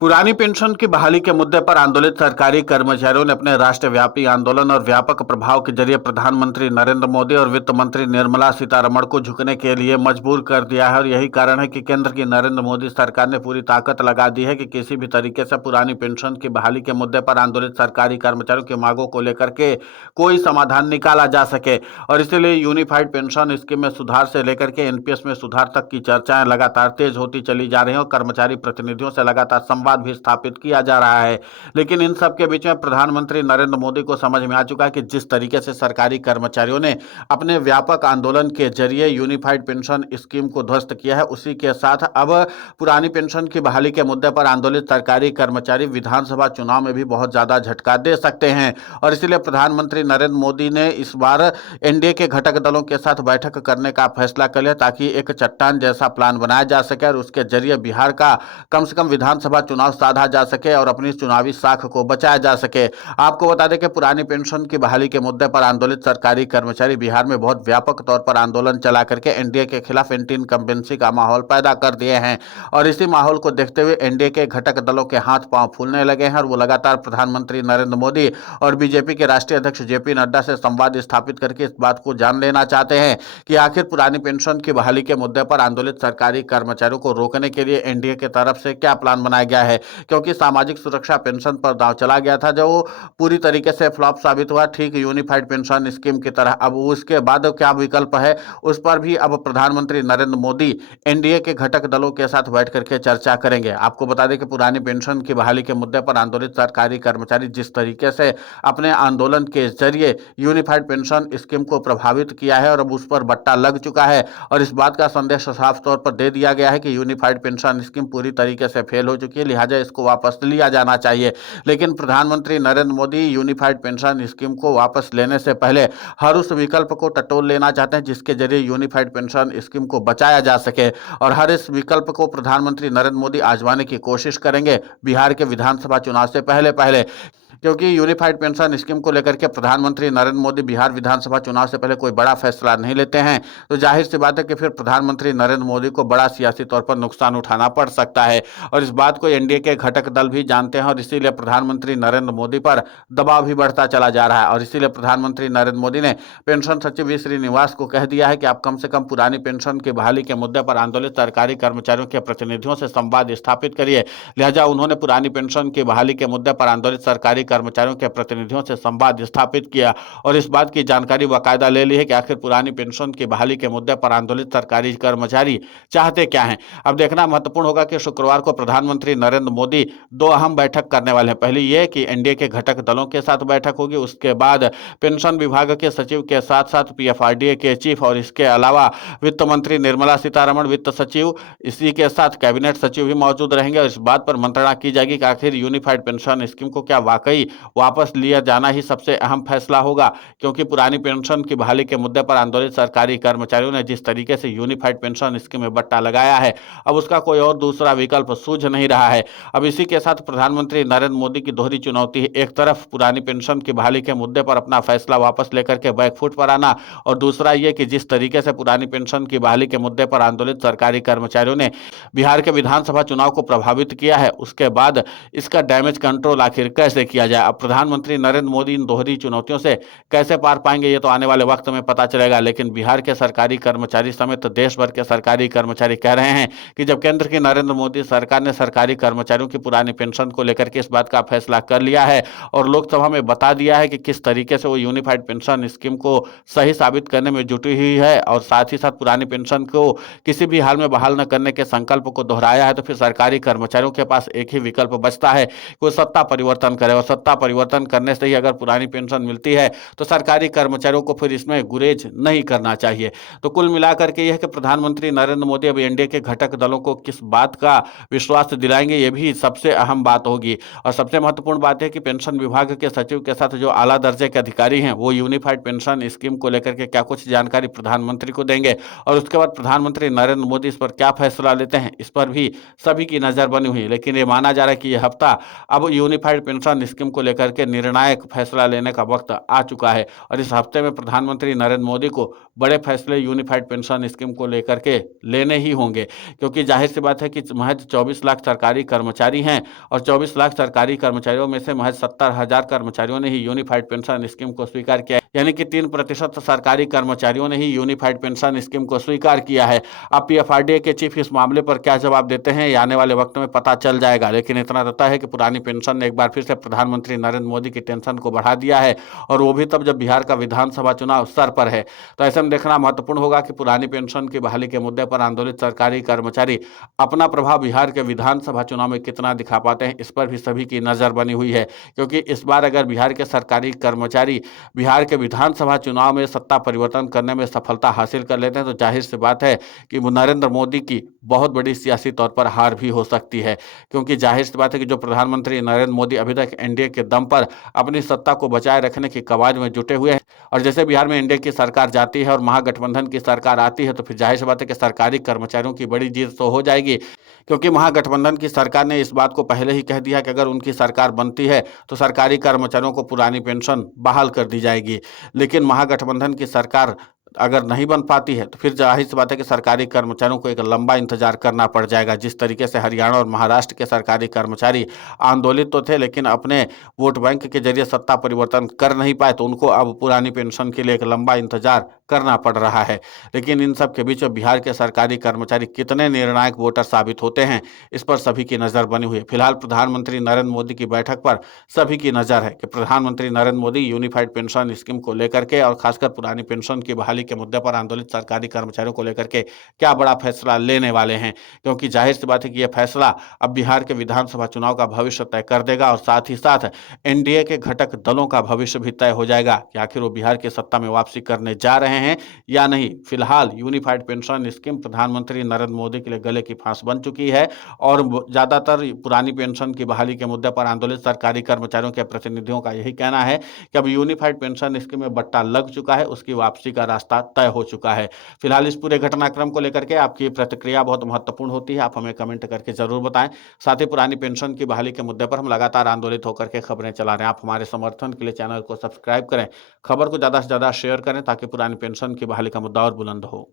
पुरानी पेंशन की बहाली के मुद्दे पर आंदोलित सरकारी कर्मचारियों ने अपने राष्ट्रव्यापी आंदोलन और व्यापक प्रभाव के जरिए प्रधानमंत्री नरेंद्र मोदी और वित्त मंत्री निर्मला सीतारमण को झुकने के लिए मजबूर कर दिया है। और यही कारण है कि केंद्र की नरेंद्र मोदी सरकार ने पूरी ताकत लगा दी है कि किसी भी तरीके से पुरानी पेंशन की बहाली के मुद्दे पर आंदोलित सरकारी कर्मचारियों की मांगों को लेकर के कोई समाधान निकाला जा सके। और इसीलिए यूनिफाइड पेंशन स्कीम में सुधार से लेकर के एनपीएस में सुधार तक की चर्चाएं लगातार तेज होती चली जा रही हैं और कर्मचारी प्रतिनिधियों से लगातार संवाद भी स्थापित किया जा रहा है। लेकिन इन सब के बीच में प्रधानमंत्री नरेंद्र मोदी को समझ में आ चुका है कि जिस तरीके से सरकारी कर्मचारियों ने अपने व्यापक आंदोलन के जरिए यूनिफाइड पेंशन स्कीम को ध्वस्त किया है, उसी के साथ अब पुरानी पेंशन की बहाली के मुद्दे पर आंदोलित सरकारी कर्मचारी विधानसभा चुनाव में भी बहुत ज्यादा झटका दे सकते हैं। और इसलिए प्रधानमंत्री नरेंद्र मोदी ने इस बार एनडीए के घटक दलों के साथ बैठक करने का फैसला कर लिया ताकि एक चट्टान जैसा प्लान बनाया जा सके और उसके जरिए बिहार का कम से कम विधानसभा चुनाव साधा जा सके और अपनी चुनावी साख को बचाया जा सके। आपको बता दें कि पुरानी पेंशन की बहाली के मुद्दे पर आंदोलित सरकारी कर्मचारी बिहार में बहुत व्यापक तौर पर आंदोलन चला करके एनडीए के खिलाफ एंटी इनकम्बेंसी का माहौल पैदा कर दिए हैं। और इसी माहौल को देखते हुए एनडीए के घटक दलों के हाथ पांव फूलने लगे हैं और वो लगातार प्रधानमंत्री नरेंद्र मोदी और बीजेपी के राष्ट्रीय अध्यक्ष जेपी नड्डा से संवाद स्थापित करके इस बात को जान लेना चाहते हैं कि आखिर पुरानी पेंशन की बहाली के मुद्दे पर आंदोलित सरकारी कर्मचारियों को रोकने के लिए एनडीए की तरफ से क्या प्लान बनाया गया है। क्योंकि सामाजिक सुरक्षा पेंशन पर दांव चला गया था जो पूरी तरीके से फ्लॉप साबित हुआ, ठीक यूनिफाइड पेंशन स्कीम की तरह। अब उसके बाद क्या विकल्प है उस पर भी अब प्रधानमंत्री नरेंद्र मोदी एनडीए के घटक दलों के साथ बैठ करके चर्चा करेंगे। आपको बता दें कि पुरानी पेंशन की बहाली के मुद्दे पर आंदोलित सरकारी कर्मचारी जिस तरीके से अपने आंदोलन के जरिए यूनिफाइड पेंशन स्कीम को प्रभावित किया है और अब उस पर बट्टा लग चुका है और इस बात का संदेश साफ तौर पर दे दिया गया है कि यूनिफाइड पेंशन स्कीम पूरी तरीके से फेल हो चुकी है, लिहाजा इसको वापस लिया जाना चाहिए। लेकिन प्रधानमंत्री Narendra Modi unified pension scheme को वापस लेने से पहले हर उस विकल्प को टटोल लेना चाहते हैं जिसके जरिए यूनिफाइड पेंशन स्कीम को बचाया जा सके और हर इस विकल्प को प्रधानमंत्री नरेंद्र मोदी आजमाने की कोशिश करेंगे बिहार के विधानसभा चुनाव से पहले पहले। क्योंकि यूनिफाइड पेंशन स्कीम को लेकर के प्रधानमंत्री नरेंद्र मोदी बिहार विधानसभा चुनाव से पहले कोई बड़ा फैसला नहीं लेते हैं तो जाहिर सी बात है कि फिर प्रधानमंत्री नरेंद्र मोदी को बड़ा सियासी तौर पर नुकसान उठाना पड़ सकता है। और इस बात को एनडीए के घटक दल भी जानते हैं और इसीलिए प्रधानमंत्री नरेंद्र मोदी पर दबाव भी बढ़ता चला जा रहा है। और इसीलिए प्रधानमंत्री नरेंद्र मोदी ने पेंशन सचिव वी श्रीनिवास को कह दिया है कि आप कम से कम पुरानी पेंशन की बहाली के मुद्दे पर आंदोलित सरकारी कर्मचारियों के प्रतिनिधियों से संवाद स्थापित करिए। लिहाजा उन्होंने पुरानी पेंशन की बहाली के मुद्दे पर आंदोलित सरकारी कर्मचारियों के प्रतिनिधियों से संवाद स्थापित किया और इस बात की जानकारी बाकायदा ले ली है कि आखिर पुरानी पेंशन की बहाली के मुद्दे पर आंदोलित सरकारी कर्मचारी चाहते क्या हैं। अब देखना महत्वपूर्ण होगा कि शुक्रवार को प्रधानमंत्री नरेंद्र मोदी दो अहम बैठक करने वाले हैं। पहली ये कि एनडीए के घटक दलों के साथ बैठक होगी, उसके बाद पेंशन विभाग के सचिव के साथ साथ पीएफआरडीए के चीफ और इसके अलावा वित्त मंत्री निर्मला सीतारमण, वित्त सचिव, इसी के साथ कैबिनेट सचिव भी मौजूद रहेंगे और इस बात पर मंत्रणा की जाएगी कि आखिर यूनिफाइड पेंशन स्कीम को क्या वाकई वापस लिया जाना ही सबसे अहम फैसला होगा। क्योंकि पुरानी पेंशन की बहाली के मुद्दे पर आंदोलित सरकारी कर्मचारियों ने जिस तरीके से यूनिफाइड पेंशन स्कीम में बट्टा लगाया है अब उसका कोई और दूसरा विकल्प सूझ नहीं रहा है। अब इसी के साथ प्रधानमंत्री नरेंद्र मोदी की दोहरी चुनौती है, एक तरफ पुरानी पेंशन की बहाली के मुद्दे पर अपना फैसला वापस लेकर के बैकफुट पर आना और दूसरा ये कि जिस तरीके से पुरानी पेंशन की बहाली के मुद्दे पर आंदोलित सरकारी कर्मचारियों ने बिहार के विधानसभा चुनाव को प्रभावित किया है उसके बाद इसका डैमेज कंट्रोल आखिर कैसे किया जाए। अब प्रधानमंत्री नरेंद्र मोदी इन दोहरी चुनौतियों से कैसे पार पाएंगे ये तो आने वाले वक्त में पता चलेगा। लेकिन बिहार के सरकारी कर्मचारी समेत देश भर के सरकारी कर्मचारी कह रहे हैं कि जब केंद्र की नरेंद्र मोदी सरकार ने सरकारी कर्मचारियों की पुरानी पेंशन को लेकर के इस बात का फैसला कर लिया है और लोकसभा में बता दिया है कि किस तरीके से वो यूनिफाइड पेंशन स्कीम को सही साबित करने में जुटी हुई है और साथ ही साथ पुरानी पेंशन को किसी भी हाल में बहाल न करने के संकल्प को दोहराया है, तो फिर सरकारी कर्मचारियों के पास एक ही विकल्प बचता है कि सत्ता परिवर्तन करे और सत्ता परिवर्तन करने से ही अगर पुरानी पेंशन मिलती है तो सरकारी कर्मचारियों को फिर इसमें गुरेज नहीं करना चाहिए। तो कुल मिलाकर के यह कि प्रधानमंत्री नरेंद्र मोदी अब एनडीए के घटक दलों को किस बात का विश्वास दिलाएंगे ये भी सबसे अहम बात होगी। और सबसे महत्वपूर्ण बात है कि पेंशन विभाग के सचिव के साथ जो आला दर्जे के अधिकारी हैं वो यूनिफाइड पेंशन स्कीम को लेकर के क्या कुछ जानकारी प्रधानमंत्री को देंगे और उसके बाद प्रधानमंत्री नरेंद्र मोदी इस पर क्या फैसला लेते हैं इस पर भी सभी की नजर बनी हुई है। लेकिन ये माना जा रहा है कि यह हफ्ता अब यूनिफाइड पेंशन स्कीम को लेकर के निर्णायक फैसला लेने का वक्त आ चुका है और इस हफ्ते में प्रधानमंत्री नरेंद्र मोदी को बड़े फैसले यूनिफाइड पेंशन स्कीम को लेकर के लेने ही होंगे, क्योंकि जाहिर सी बात है कि महज 24 लाख सरकारी कर्मचारी हैं और 24 लाख सरकारी कर्मचारियों में से महज 70,000 कर्मचारियों ने ही यूनिफाइड पेंशन स्कीम को स्वीकार किया है, यानी कि 3% सरकारी कर्मचारियों ने ही यूनिफाइड पेंशन स्कीम को स्वीकार किया है। अब पीएफआरडीए के चीफ इस मामले पर क्या जवाब देते हैं, ये आने वाले वक्त में पता चल जाएगा, लेकिन इतना रहता है कि पुरानी पेंशन ने एक बार फिर से प्रधानमंत्री नरेंद्र मोदी की टेंशन को बढ़ा दिया है और वो भी तब जब बिहार का विधानसभा चुनाव सर पर है। तो ऐसे में देखना महत्वपूर्ण होगा कि पुरानी पेंशन की बहाली के मुद्दे पर आंदोलित सरकारी कर्मचारी अपना प्रभाव बिहार के विधानसभा चुनाव में कितना दिखा पाते हैं, इस पर भी सभी की नजर बनी हुई है, क्योंकि इस बार अगर बिहार के सरकारी कर्मचारी बिहार के विधानसभा चुनाव में सत्ता परिवर्तन करने में सफलता हासिल कर लेते हैं तो जाहिर सी बात है कि नरेंद्र मोदी की बहुत बड़ी सियासी तौर पर हार भी हो सकती है, क्योंकि जाहिर सी बात है कि जो प्रधानमंत्री नरेंद्र मोदी अभी तक एनडीए के दम पर अपनी सत्ता को बचाए रखने की कवायद में जुटे हुए हैं और जैसे बिहार में एनडीए की सरकार जाती है और महागठबंधन की सरकार आती है तो फिर जाहिर सी बात है कि सरकारी कर्मचारियों की बड़ी जीत तो हो जाएगी, क्योंकि महागठबंधन की सरकार ने इस बात को पहले ही कह दिया कि अगर उनकी सरकार बनती है तो सरकारी कर्मचारियों को पुरानी पेंशन बहाल कर दी जाएगी। लेकिन महागठबंधन की सरकार अगर नहीं बन पाती है तो फिर जाहिर सी बात है कि सरकारी कर्मचारियों को एक लंबा इंतजार करना पड़ जाएगा। जिस तरीके से हरियाणा और महाराष्ट्र के सरकारी कर्मचारी आंदोलित तो थे लेकिन अपने वोट बैंक के जरिए सत्ता परिवर्तन कर नहीं पाए, तो उनको अब पुरानी पेंशन के लिए एक लंबा इंतजार करना पड़ रहा है। लेकिन इन सब के बीच बिहार के सरकारी कर्मचारी कितने निर्णायक वोटर साबित होते हैं, इस पर सभी की नजर बनी हुई है। फिलहाल प्रधानमंत्री नरेंद्र मोदी की बैठक पर सभी की नजर है कि प्रधानमंत्री Narendra Modi unified pension scheme को लेकर के और खासकर पुरानी पेंशन की बहाली के मुद्दे पर आंदोलित सरकारी कर्मचारियों को लेकर के क्या बड़ा फैसला लेने वाले हैं, क्योंकि जाहिर सी बात है कि यह फैसला अब बिहार के विधानसभा चुनाव का भविष्य तय कर देगा और साथ ही साथ एनडीए के घटक दलों का भविष्य भी तय हो जाएगा कि आखिर वो बिहार की सत्ता में वापसी करने जा रहे हैं या नहीं। फिलहाल यूनिफाइड पेंशन स्कीम प्रधानमंत्री नरेंद्र मोदी के लिए गले की फांस बन चुकी है और ज्यादातर पुरानी पेंशन की बहाली के मुद्दे पर आंदोलित सरकारी कर्मचारियों के प्रतिनिधियों का यही कहना है कि अब यूनिफाइड पेंशन स्कीम में बट्टा लग चुका है, उसकी वापसी का रास्ता तय हो चुका है। फिलहाल इस पूरे घटनाक्रम को लेकर के आपकी प्रतिक्रिया बहुत महत्वपूर्ण होती है, आप हमें कमेंट करके जरूर बताएं। साथ ही पुरानी पेंशन की बहाली के मुद्दे पर हम लगातार आंदोलित होकर के खबरें चला रहे हैं, आप हमारे समर्थन के लिए चैनल को सब्सक्राइब करें, खबर को ज्यादा से ज्यादा शेयर करें ताकि पुरानी पेंशन की बहाली का मुद्दा और बुलंद हो।